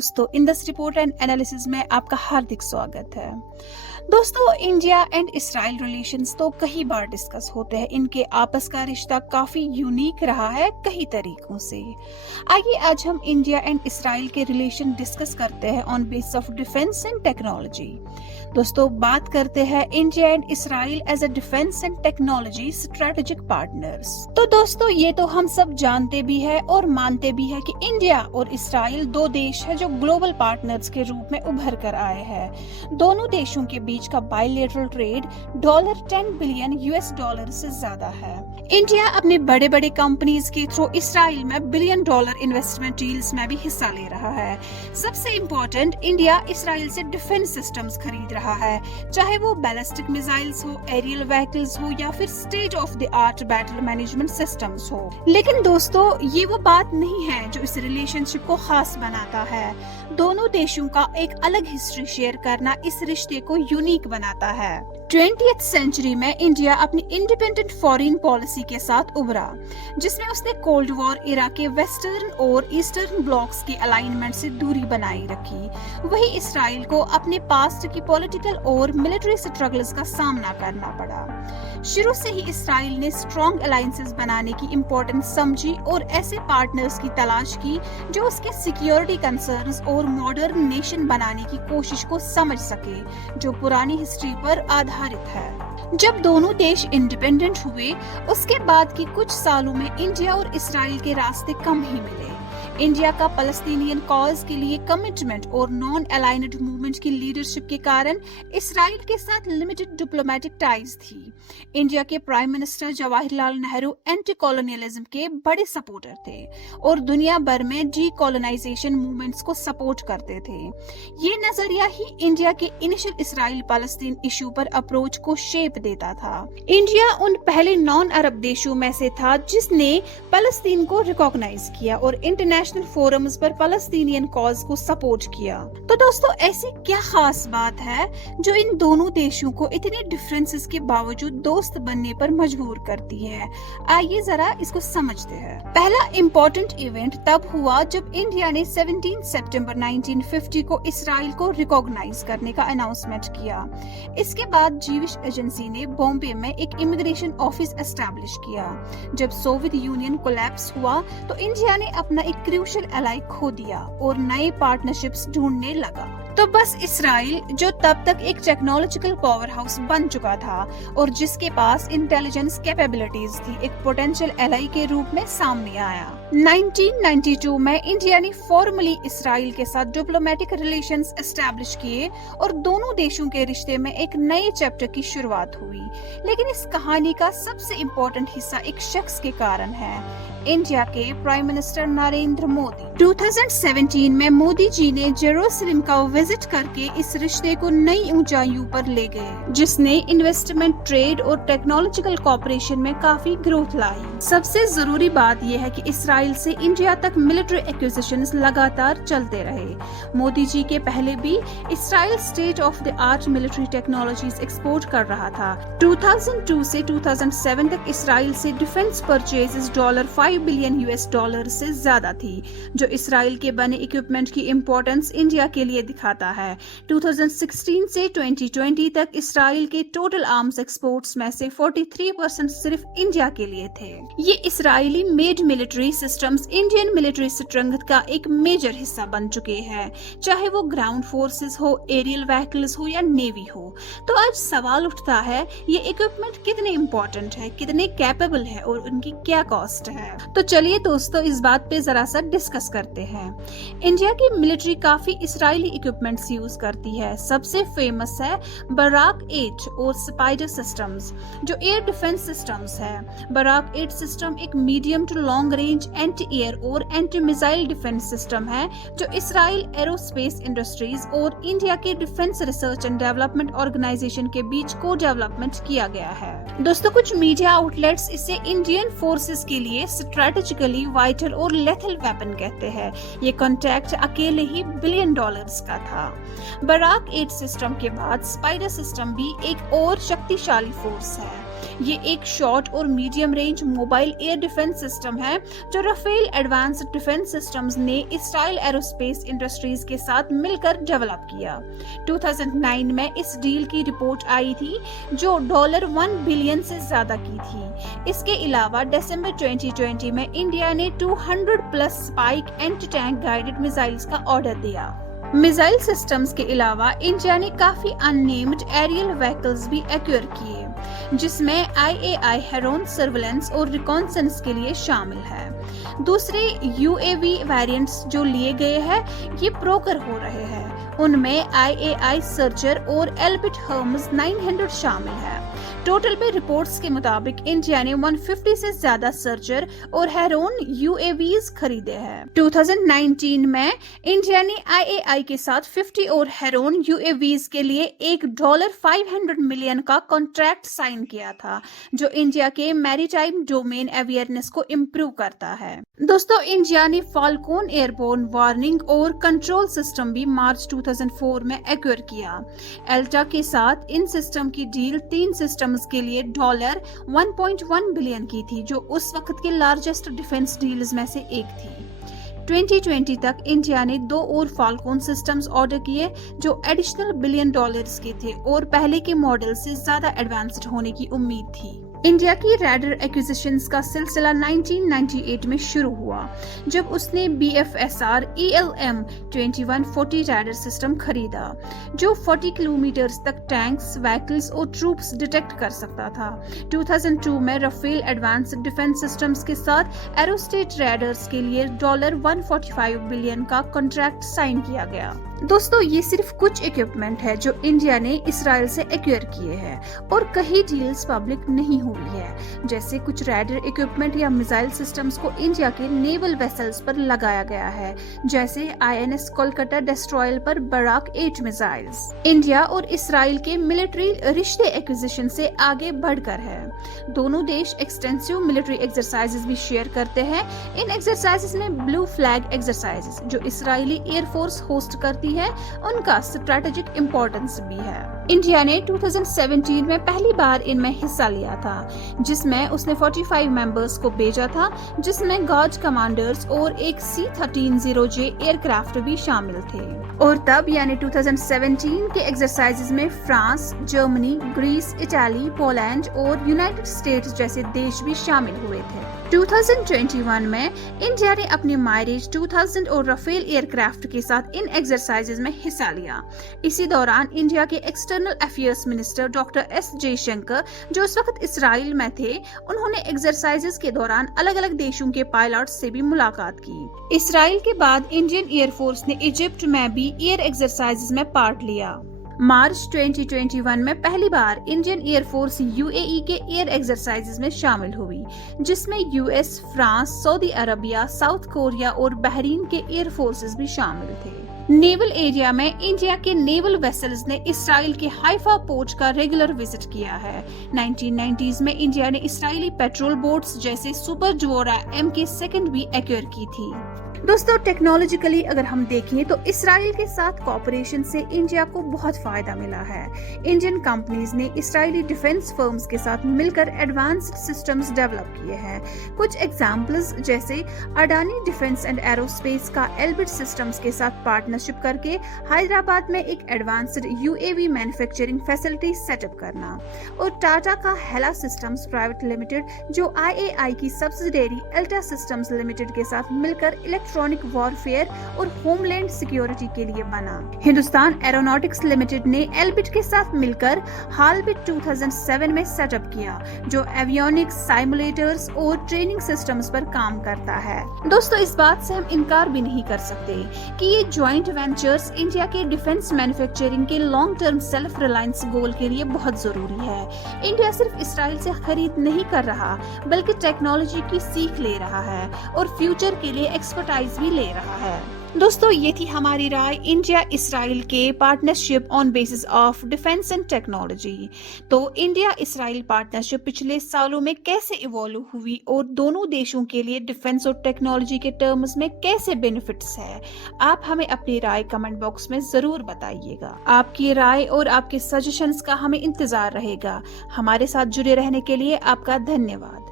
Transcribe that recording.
दोस्तों, इन दस report and analysis में आपका हार्दिक स्वागत है। दोस्तों, इंडिया एंड इसराइल रिलेशंस तो कई बार डिस्कस होते हैं। इनके आपस का रिश्ता काफी यूनिक रहा है कई तरीकों से। आइए आज हम इंडिया एंड इसराइल के रिलेशन डिस्कस करते हैं on basis of defence and technology. दोस्तों, बात करते हैं India and Israel as a defence and technology strategic partners. तो दोस्तों, ये तो हम सब जानते भी है और मानते भी है कि इंडिया और इसराइल दो देश है जो ग्लोबल पार्टनर्स के रूप में उभर कर आए हैं। दोनों देशों के बीच का बायलैटरल ट्रेड $10 बिलियन US से ज्यादा है। इंडिया अपने बड़े बड़े कंपनीज के थ्रू इसराइल में $1 बिलियन इन्वेस्टमेंट डील्स में भी हिस्सा ले रहा है। सबसे इम्पोर्टेंट, इंडिया इसराइल से डिफेंस सिस्टम्स खरीद रहा है, चाहे वो बैलिस्टिक मिसाइल्स हो, एरियल व्हीकल्स हो या फिर state of the art battle management systems हो। लेकिन दोस्तों, ये वो बात नहीं है जो इस रिलेशनशिप को खास बनाता है। दोनों देशों का एक अलग हिस्ट्री शेयर करना इस रिश्ते को यूनिक बनाता है। 20th सेंचुरी में इंडिया अपनी इंडिपेंडेंट फॉरेन पॉलिसी के साथ उभरा, जिसमें उसने कोल्ड वॉर इरा के वेस्टर्न और ईस्टर्न ब्लॉक्स के अलाइनमेंट से दूरी बनाई रखी। वही इसराइल को अपने पास्ट की पॉलिटिकल और मिलिट्री स्ट्रगल्स का सामना करना पड़ा। शुरू से ही इसराइल ने स्ट्रॉन्ग अलायंसेस बनाने की इम्पोर्टेंस समझी और ऐसे पार्टनर्स की तलाश की जो उसके सिक्योरिटी कंसर्न्स और मॉडर्न नेशन बनाने की कोशिश को समझ सके, जो पुरानी हिस्ट्री पर आधारित है। जब दोनों देश इंडिपेंडेंट हुए, उसके बाद की कुछ सालों में इंडिया और इसराइल के रास्ते कम ही मिले। इंडिया का फलस्तीनियन कॉज के लिए कमिटमेंट और नॉन अलाइन्ड मूवमेंट की लीडरशिप के कारण इसराइल के साथ लिमिटेड डिप्लोमेटिक टाइज थी। इंडिया के prime minister Jawaharlal Nehru anti colonialism के बड़े सपोर्टर थे और दुनिया भर में डी कॉलोनाइजेशन मूवमेंट्स को सपोर्ट करते थे। ये नजरिया ही इंडिया के इनिशियल इसराइल पैलेस्टीन इशू पर अप्रोच को शेप देता था। इंडिया उन पहले नॉन अरब देशों में से था जिसने पैलेस्टीन को रिकॉग्नाइज किया और इंटरनेशनल फोरम्स पर पैलेस्टीनियन कॉज को सपोर्ट किया। तो दोस्तों, ऐसी क्या खास बात है जो इन दोनों देशों को इतने डिफरेंसेस के बावजूद दोस्त बनने पर मजबूर करती है? आइए जरा इसको समझते हैं। पहला इम्पोर्टेंट इवेंट तब हुआ जब इंडिया ने 17 सितंबर 1950 को इसराइल को रिकॉग्नाइज करने का अनाउंसमेंट किया। इसके बाद जीविश एजेंसी ने बॉम्बे में एक इमिग्रेशन ऑफिस एस्टैब्लिश किया। जब सोवियत यूनियन कोलैप्स हुआ तो इंडिया ने अपना एक क्रूशियल एलाई खो दिया और नए पार्टनरशिप्स ढूंढने लगा। तो बस इसराइल, जो तब तक एक टेक्नोलॉजिकल पावर हाउस बन चुका था और जिसके पास इंटेलिजेंस कैपेबिलिटीज थी, एक पोटेंशियल एलाई के रूप में सामने आया। 1992 में इंडिया ने फॉर्मली इसराइल के साथ डिप्लोमेटिक रिलेशंस एस्टैब्लिश किए और दोनों देशों के रिश्ते में एक नए चैप्टर की शुरुआत हुई। लेकिन इस कहानी का सबसे इम्पोर्टेंट हिस्सा एक शख्स के कारण है, इंडिया के प्राइम मिनिस्टर नरेंद्र मोदी। 2017 में मोदी जी ने जेरूसलम का विजिट करके इस रिश्ते को नई ऊंचाइयों पर ले गए, जिसने इन्वेस्टमेंट, ट्रेड और टेक्नोलॉजिकल कॉपरेशन में काफी ग्रोथ लाई। सबसे जरूरी बात यह है कि इसराइल से इंडिया तक मिलिट्री एक्विजिशंस लगातार चलते रहे। मोदी जी के पहले भी Israel state of the art military technologies export कर रहा था। 2002 से 2007 तक इसराइल से डिफेंस परचेजेस $5 बिलियन US से ज्यादा थी, जो इसराइल के बने इक्विपमेंट की इम्पोर्टेंस इंडिया के लिए दिखाता है। 2016 से 2020 तक इसराइल के टोटल आर्म्स एक्सपोर्ट्स में से 43% सिर्फ इंडिया के लिए थे। ये Israeli made military systems Indian military strength का एक मेजर हिस्सा बन चुके हैं, चाहे वो ग्राउंड फोर्सेस हो, एरियल व्हीकल्स हो या नेवी हो। तो आज सवाल उठता है, ये इक्विपमेंट कितने इम्पोर्टेंट है, कितने कैपेबल है और उनकी क्या कॉस्ट है? तो चलिए दोस्तों, इस बात पे जरा सा डिस्कस करते हैं। इंडिया की मिलिट्री काफी इसराइली इक्विपमेंट्स यूज करती है। सबसे फेमस है बराक 8 और स्पाइडर सिस्टम्स, जो एयर डिफेंस सिस्टम्स है। बराक 8 सिस्टम एक medium to long range anti air और एंटी मिसाइल डिफेंस सिस्टम है, जो इसराइल एरोस्पेस इंडस्ट्रीज और इंडिया के defence research and development organisation के बीच को डेवलपमेंट किया गया है। दोस्तों, कुछ मीडिया आउटलेट्स इसे इंडियन फोर्सेस के लिए स्ट्रेटेजिकली वाइटल और लेथल वेपन कहते हैं। ये कॉन्ट्रैक्ट अकेले ही $1 बिलियन का था। बराक 8 सिस्टम के बाद स्पाइडर सिस्टम भी एक और शक्तिशाली फोर्स है। ये एक शॉर्ट और medium range mobile air defence system है जो राफेल एडवांस्ड डिफेंस सिस्टम्स ने इस्राइल एरोस्पेस इंडस्ट्रीज के साथ मिलकर डेवलप किया। 2009 में इस डील की रिपोर्ट आई थी जो $1 बिलियन से ज्यादा की थी। इसके अलावा दिसंबर 2020 में इंडिया ने 200 plus spike anti tank guided missiles का ऑर्डर दिया। मिसाइल सिस्टम्स के अलावा इंडिया ने काफी अननेम्ड एरियल व्हीकल्स भी एक्वायर किए, जिसमें IAI हेरोन सर्वेलेंस और रिकॉन्सेंस के लिए शामिल है। दूसरे UAV वेरिएंट्स जो लिए गए हैं ये प्रोकर हो रहे हैं, उनमें IAI सर्चर और एल्बिट हर्म्स 900 शामिल है। टोटल पे रिपोर्ट्स के मुताबिक इंडिया ने 150 से ज्यादा सर्चर और हेरोन UAVs खरीदे हैं। 2019 में इंडिया ने IAI के साथ 50 और हेरोन UAVs के लिए एक $500 मिलियन का कॉन्ट्रैक्ट साइन किया था, जो इंडिया के मैरीटाइम डोमेन अवेयरनेस को इम्प्रूव करता है। दोस्तों, इंडिया ने फाल्कन एयरबोर्न वार्निंग और कंट्रोल सिस्टम भी मार्च 2004 में एक्वायर किया। एल्टा के साथ इन सिस्टम की डील 3 सिस्टम्स के लिए $1.1 बिलियन की थी, जो उस वक्त के लार्जेस्ट डिफेंस डील्स में से एक थी। 2020 तक इंडिया ने 2 और फाल्कन सिस्टम्स ऑर्डर किए जो एडिशनल $1 बिलियन के थे और पहले के मॉडल से ज्यादा एडवांस्ड होने की उम्मीद थी। इंडिया की रैडर एक्विजिशंस का सिलसिला 1998 में शुरू हुआ, जब उसने BFSR ELM 2140 रैडर सिस्टम खरीदा, जो 40 किलोमीटर तक टैंक्स, व्हीकल्स और ट्रूप्स डिटेक्ट कर सकता था। 2002 में राफेल एडवांस्ड डिफेंस सिस्टम्स के साथ एरोस्टेट रैडर्स के लिए $145 बिलियन का कॉन्ट्रैक्ट साइन किया गया। दोस्तों, ये सिर्फ कुछ इक्विपमेंट है जो इंडिया ने इसराइल से एक्वायर किए हैं और कई डील्स पब्लिक नहीं हुई है, जैसे कुछ रैडर इक्विपमेंट या मिसाइल सिस्टम्स को इंडिया के नेवल वेसल्स पर लगाया गया है, जैसे INS कोलकाता डिस्ट्रॉयर पर बराक 8 मिसाइल्स। इंडिया और इसराइल के मिलिट्री रिश्ते एक्विजिशन से आगे बढ़कर है। दोनों देश एक्सटेंसिव मिलिट्री एक्सरसाइजेस भी शेयर करते हैं। इन एक्सरसाइजेस में ब्लू फ्लैग एक्सरसाइजेस जो इसराइली एयरफोर्स होस्ट करती है, उनका स्ट्रेटेजिक इंपॉर्टेंस भी है। इंडिया ने 2017 में पहली बार इनमें हिस्सा लिया था, जिसमें उसने 45 मेंबर्स को भेजा था, जिसमें गार्ड कमांडर्स और एक C-13J एयरक्राफ्ट भी शामिल थे। और तब यानी 2017 के एक्सरसाइजेस में France, Germany, Greece, Italy, Poland और यूनाइटेड स्टेट्स जैसे देश भी शामिल हुए थे। 2021 में इंडिया ने अपने मायरेज 2000 और राफेल एयरक्राफ्ट के साथ इन एक्सरसाइजेस में हिस्सा लिया। इसी दौरान इंडिया के external affairs minister doctor S Jaishankar, जो उस वक्त इसराइल में थे, उन्होंने एक्सरसाइजेस के दौरान अलग अलग देशों के पायलट्स से भी मुलाकात की। इसराइल के बाद इंडियन एयरफोर्स ने इजिप्ट में भी एयर एक्सरसाइजेस में पार्ट लिया। मार्च 2021 में पहली बार इंडियन एयरफोर्स UAE के एयर एक्सरसाइजेस में शामिल हुई, जिसमें US, France, Saudi Arabia, south Korea और बहरीन के एयर फोर्सेस भी शामिल थे। नेवल एरिया में इंडिया के नेवल वेसल्स ने इसराइल के हाइफा पोर्ट का रेगुलर विजिट किया है। 1990s में इंडिया ने इसराइली पेट्रोल बोट्स जैसे सुपर डवोरा MK2 भी एक्वायर की थी। दोस्तों, टेक्नोलॉजिकली अगर हम देखें तो इसराइल के साथ कोऑपरेशन से इंडिया को बहुत फायदा मिला है। इंडियन कंपनीज ने इसराइली डिफेंस फर्म्स के साथ मिलकर एडवांस्ड सिस्टम्स डेवलप किए हैं। कुछ एग्जांपल्स जैसे अडानी डिफेंस एंड एरोस्पेस का एल्बिट सिस्टम्स के साथ पार्टनरशिप करके हैदराबाद में एक advanced UAV manufacturing facility setup करना, और टाटा का हेला सिस्टम्स प्राइवेट लिमिटेड जो IAI की सब्सिडियरी एल्टा सिस्टम्स लिमिटेड के साथ मिलकर इलेक्ट्रॉनिक वॉरफेयर और होमलैंड सिक्योरिटी के लिए बना। हिंदुस्तान एरोनॉटिक्स लिमिटेड ने एल्बिट के साथ मिलकर हालबिट 2007 में सेटअप किया, जो एवियोनिक्स, साइमुलेटर्स और ट्रेनिंग सिस्टम्स पर काम करता है। दोस्तों, इस बात से हम इनकार भी नहीं कर सकते कि ये ज्वाइंट वेंचर्स इंडिया के डिफेंस मैन्युफैक्चरिंग के लॉन्ग टर्म सेल्फ रिलायंस गोल के लिए बहुत जरूरी है। इंडिया सिर्फ इसराइल से खरीद नहीं कर रहा, बल्कि टेक्नोलॉजी की सीख ले रहा है और फ्यूचर के लिए एक्सपर्टाइज भी ले रहा है। दोस्तों ये थी हमारी राय इंडिया इसराइल के partnership on basis of defence and technology. तो इंडिया इसराइल पार्टनरशिप पिछले सालों में कैसे इवॉल्व हुई और दोनों देशों के लिए डिफेंस और टेक्नोलॉजी के टर्म्स में कैसे बेनिफिट्स है, आप हमें अपनी राय कमेंट बॉक्स में जरूर बताइएगा। आपकी राय और आपके सजेशंस का हमें इंतजार रहेगा। हमारे साथ जुड़े रहने के लिए आपका धन्यवाद।